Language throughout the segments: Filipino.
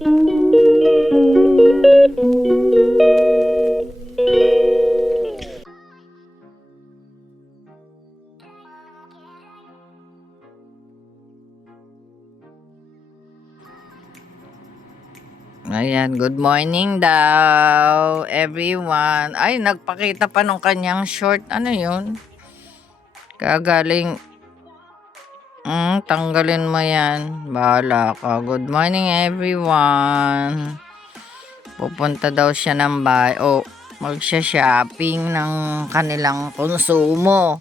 Ayan, good morning daw, everyone. Ay, nagpakita pa nung kanyang short. Ano yun? Kagaling. Tanggalin mo yan. Bahala ka. Good morning, everyone. Pupunta daw siya ng bahay. O, magsha-shopping ng kanilang konsumo.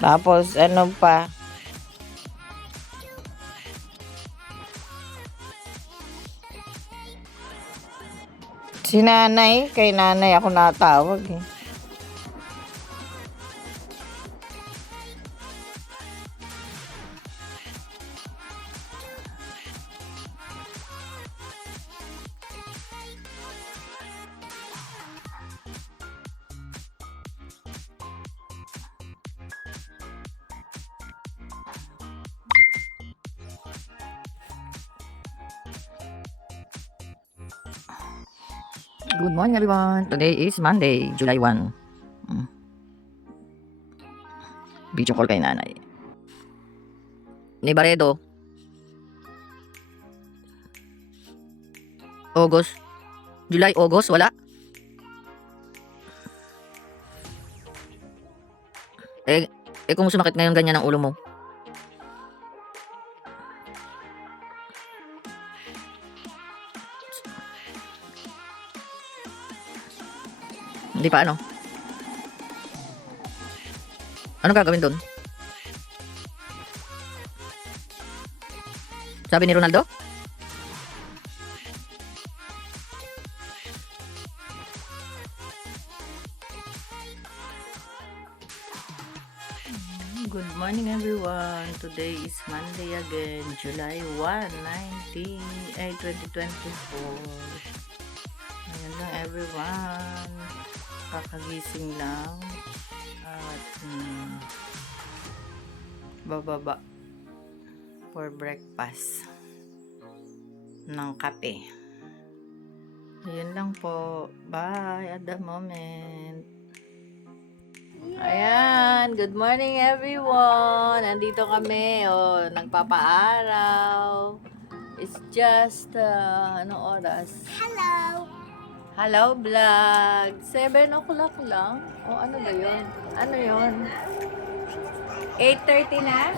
Tapos, ano pa? Si nanay, kay nanay ako natawag eh. Good morning, everyone. Today is Monday, July 1. Video call kay nanay. Ni Baredo. August. July, August, wala. Kung sumakit ngayon ganyan ang ulo mo. Hindi pa ano? Anong gagawin doon? Sabi ni Ronaldo? Good morning, everyone. Today is Monday again, July 1, 2024. Ayan lang, everyone. Kakagising lang at bababa for breakfast ng kape. Ayun lang po. Bye at the moment. Ayan, good morning everyone. Nandito kami, nagpapaaraw. It's just anong oras? Hello vlog. 7 o'clock lang. O ano ba yun? Ano yun? 8:30 na?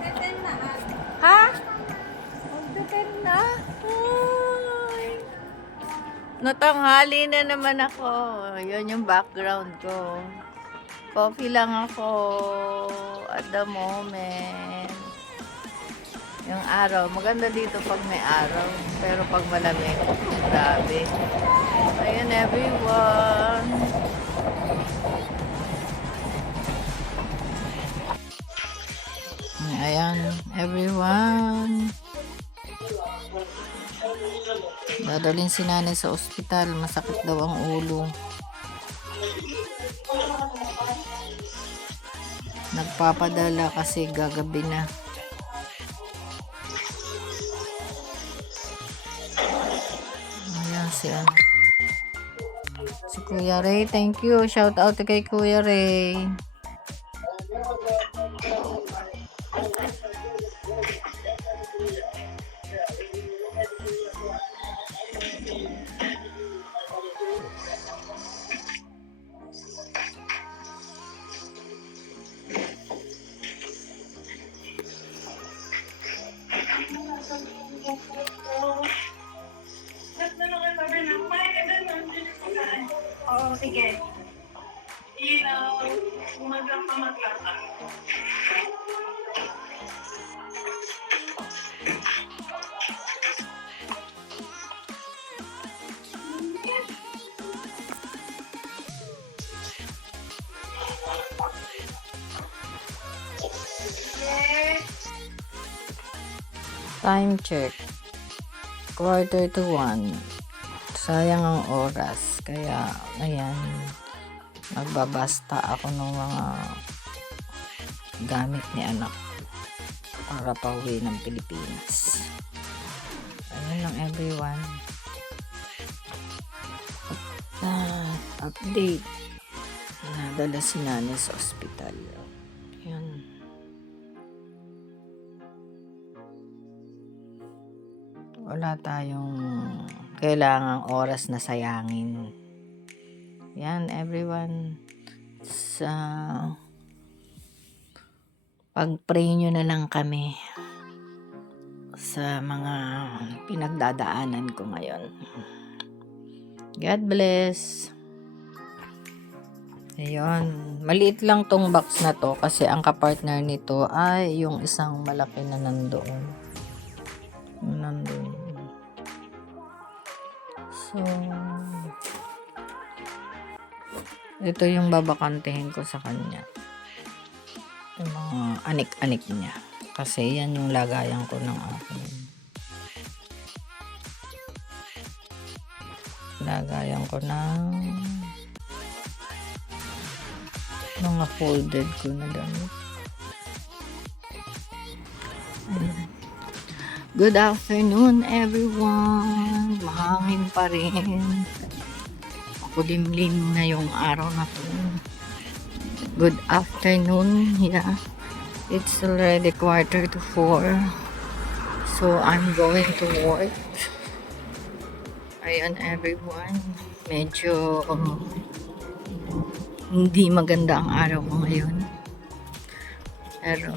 10 na. Ha? Magda-10 na? Ay. Natanghali na naman ako. Yun yung background ko. Coffee lang ako at the moment. Yung araw, maganda dito pag may araw. Pero pag malamig, grabe. Ayun everyone. Ayan everyone. Dadalhin si nanay sa ospital. Masakit daw ang ulo. Nagpapadala kasi gagabi na. Ayan si Kuya Ray. Thank you. Shout out kay Kuya Ray. Oo, sige. Umagang pamaglaka. Time check. 1:45. Sayang ang oras. Kaya, ayan. Magbabasta ako ng mga gamit ni anak para pauwi ng Pilipinas. Ayun lang everyone. Update. Nadala si nanay sa ospital. Yun. Wala tayong kailangang oras na sayangin. Yan everyone. Sa pag-pray nyo na lang kami sa mga pinagdadaanan ko ngayon. God bless. Ayun. Maliit lang tong box na to kasi ang kapartner nito ay yung isang malaki na nandoon. Nandoon. So, ito yung babakantehin ko sa kanya. Yung mga anik-anik niya. Kasi yan yung lagayan ko ng akin. Lagayan ko ng mga folded ko na damit. Good afternoon everyone. Mahangin pa rin. Kulimlim na yung araw na to. Good afternoon. Yeah. It's already 3:45. So I'm going to work. Ayan everyone. Medyo hindi maganda ang araw ko ngayon. Pero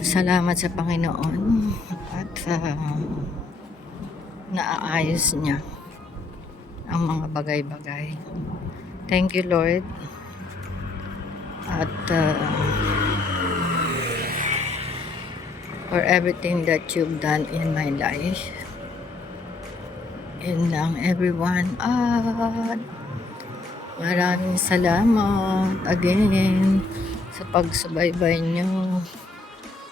salamat sa Panginoon at naaayos niya ang mga bagay-bagay. Thank you Lord. At for everything that you've done in my life. Yun lang everyone. At maraming salamat again sa pagsubaybay nyo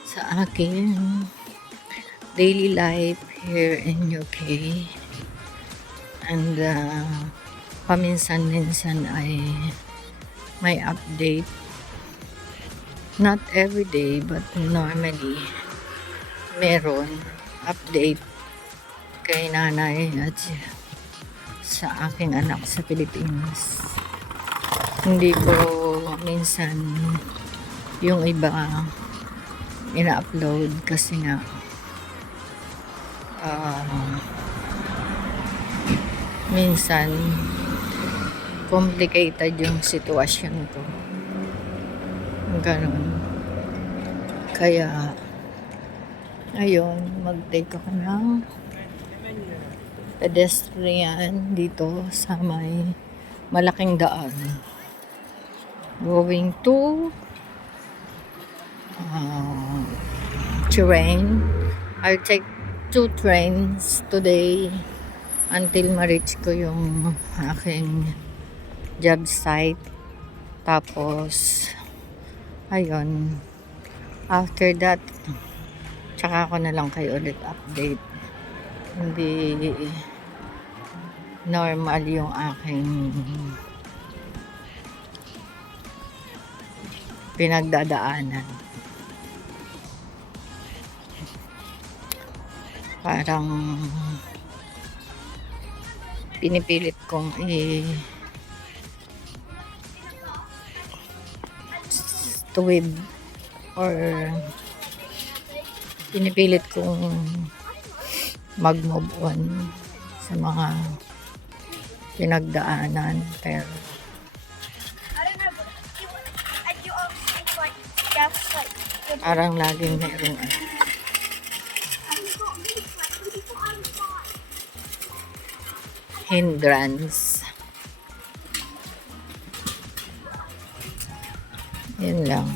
sa akin daily life here in UK. And paminsan-minsan ay may update. Not every day but normally meron update kay nanay at sa aking anak sa Pilipinas. Hindi ko minsan yung iba ina-upload kasi nga minsan complicated yung sitwasyon ko. Ganon. Kaya ayun, mag-take ako ng pedestrian dito sa may malaking daan. Going to train. I'll take 2 trains today until ma-reach ko yung aking job site. Tapos ayun, after that tsaka ako na lang kayo ulit update. Hindi normal yung aking pinagdadaanan. Parang pinipilit kong tuwid or pinipilit kong mag-move on sa mga pinagdaanan, pero parang laging mayroong hindrance. Yun lang.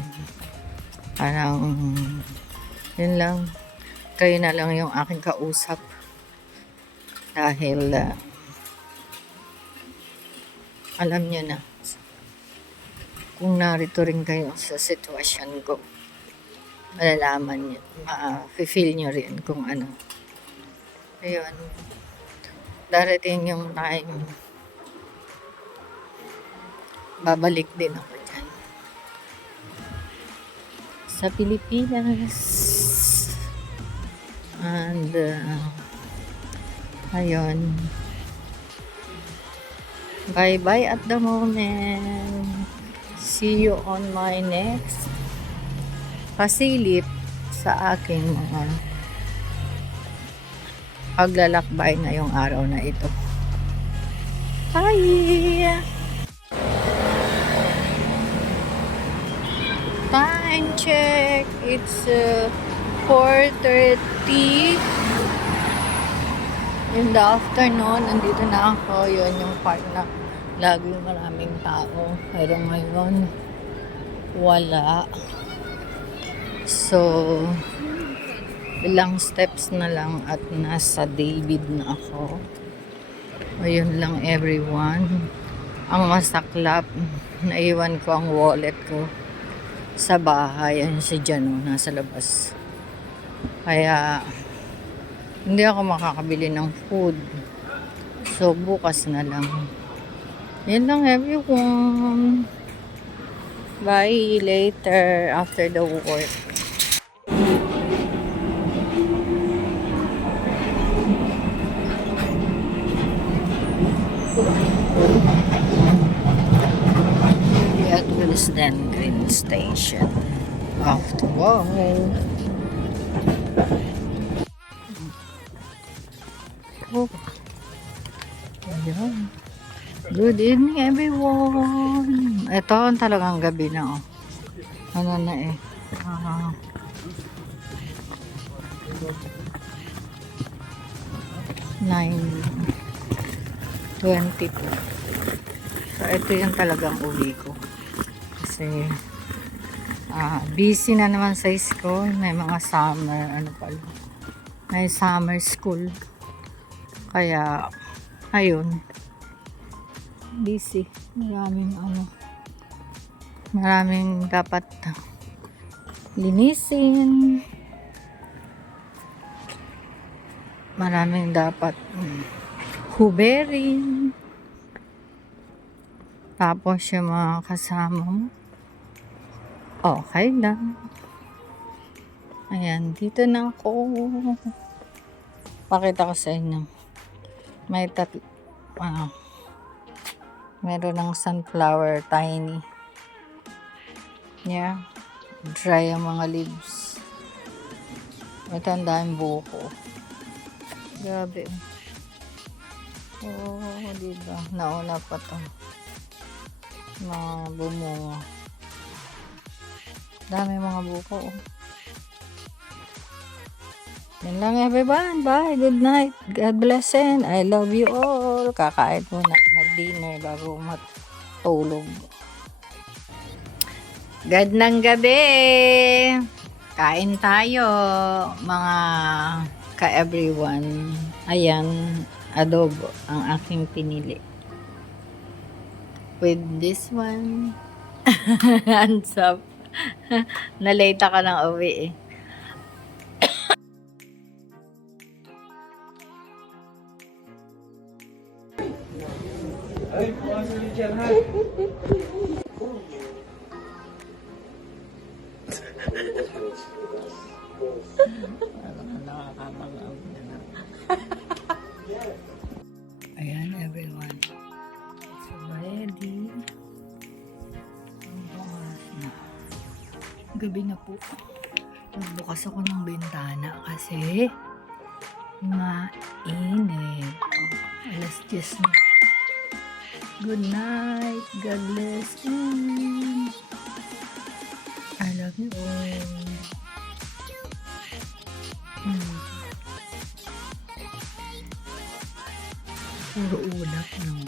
Parang yun lang. Kayo na lang yung aking kausap. Dahil alam niyo na kung narito rin kayo sa sitwasyon ko, malalaman niyo, ma-feel niyo rin kung ano. Ayun, darating yung time, babalik din ako dyan. sa Pilipinas. And, ayun. Bye-bye at the moment. See you on my next pasilip sa aking mga paglalakbay ngayong araw na ito. Bye! Time check. It's 4:30 in the afternoon. Nandito na ako. Yun yung part na lagi maraming tao. Pero ngayon, wala. So, ilang steps na lang at nasa David na ako. Ayun lang everyone. Ang masaklap, naiwan ko ang wallet ko sa bahay. Ayun si Jano, nasa labas. Kaya, hindi ako makakabili ng food. So, bukas na lang. Yan lang everyone. Bye later after the work. At Wilsden Green Station. Off to go. Oh. Ayan. Good evening everyone. Ito ang talagang gabi na oh. Ano na eh. 9:22. So ito yung talagang uwi ko. Kasi busy na naman sa school. May mga summer may summer school. Kaya ayun, busy. Maraming dapat linisin. Maraming dapat huberin. Tapos yung mga kasama mo, okay lang. Ayan, dito na ako. Pakita ko sa inyo. Meron ng sunflower, tiny. Yeah. Dry ang mga leaves. Ito ang daming buko. Grabe. Oh, diba? Nauna pa to. Mga bumunga. Dami mga buko. Yan lang everyone. Bye. Good night. God bless and I love you all. Kakain muna. Mag-dinner bago matulog. Good ng gabi. Kain tayo. Mga ka-everyone. Ayan. Adobo. Ang aking pinili. With this one. Hands up. Nalate ka ng uwi eh. Ay, bukas ulit yan, ha? Ayan, everyone. So, ready. Ang oras na. Gabi na po. Magbukas ako ng bintana kasi mainit. Alas 10 na. Good night. God bless you. I love you all. Puro ulap, no?